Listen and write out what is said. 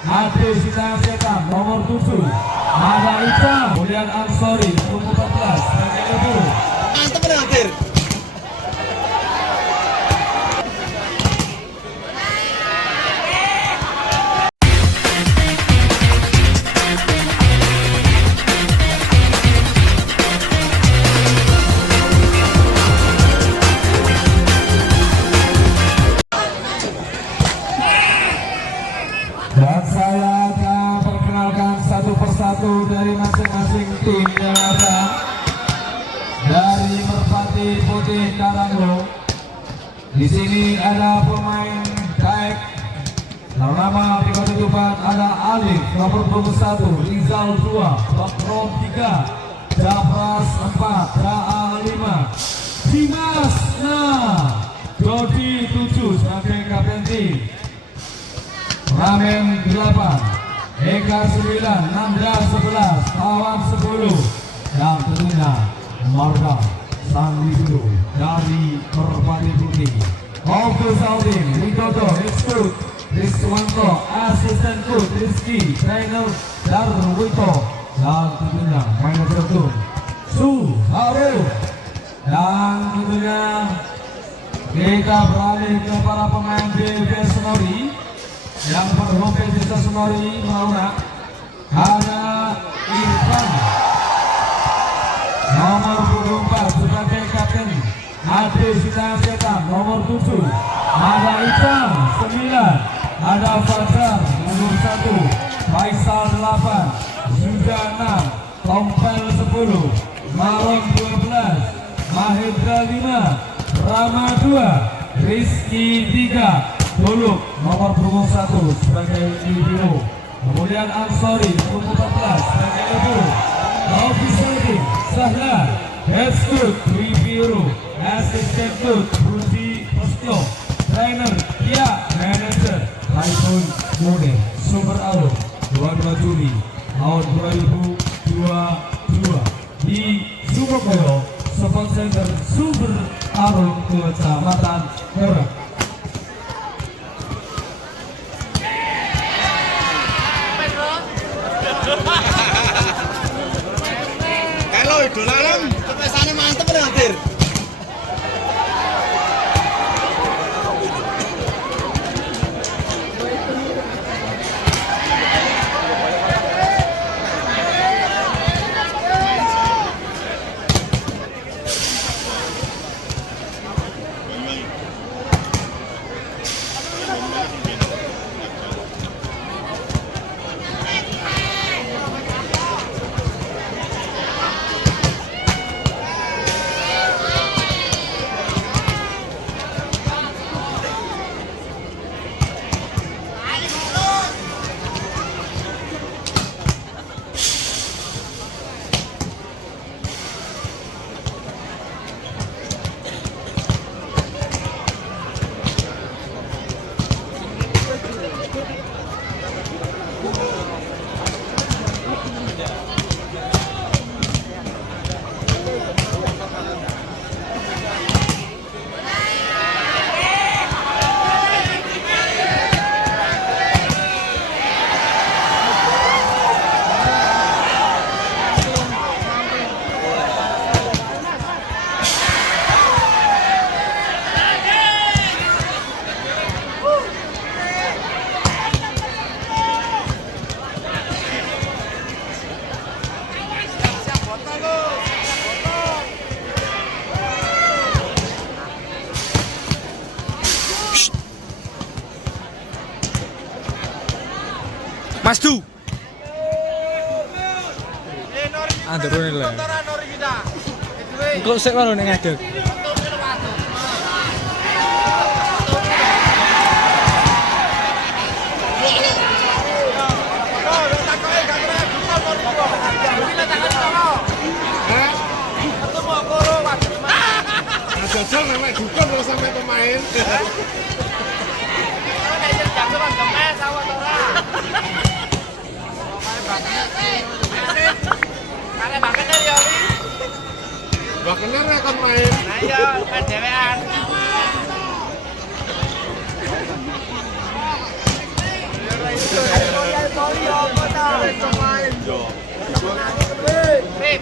Ade Sita Setan nomor 7, ada Ica kemudian Ansori nomor 14 sebagai ibu. Mantap berakhir. Dan saya akan perkenalkan satu persatu dari masing-masing tim yang ada. Dari Merpati Putih Karanglo, di sini ada pemain kaek. Nama di ketujuan ada Alif nomor 21, Rizal 2, Bakrom 3, Japras 4, Ra'a 5, Dimas 6, Jody 7 sebagai kapten tim. Ramen 8, Eka 9, Nandra 11, Kawan 10, dan tentunya Marga Sang Widodo dari Merpati Putih. Office Saudin, Widodo, Institut, Rizwanto, Asisten Coach Rizky, Trainer Darwito, dan tentunya Manajer Tim Suharu. Dan tentunya kita beralih ke para pemain BVS Senori. Yang berhobi desa Senori Mauna ada Irfan nomor 24 sebagai kapten. Ade Sita Setan nomor 7, ada Icang 9, ada Fajar nomor 1, Faisal 8, Zuda 6, Tompel 10, Malon 12, Mahedra 5, Rama 2, Rizky 3, Tuluk nomor 1 sebagai ibu, kemudian Ansori nomor 14 sebagai ibu, Officiating Sahla, Head Coach Biru, Assistant Coach Rudi Postio, Trainer Kia, Manager Raiful Mode, Sumber Alu 22 Juli tahun 2022 di Sumokoyo, Support Center Sumber Aru, Kecamatan Merak. Kalau idola alam, kepesannya mantap berakhir. Mas Du. Turun lah. Engko sik karo ning ngadeg. Jajal memang dukun kalau sampai pemain. Bahkan akan main. Ayo, main dewean. Ayo, Hati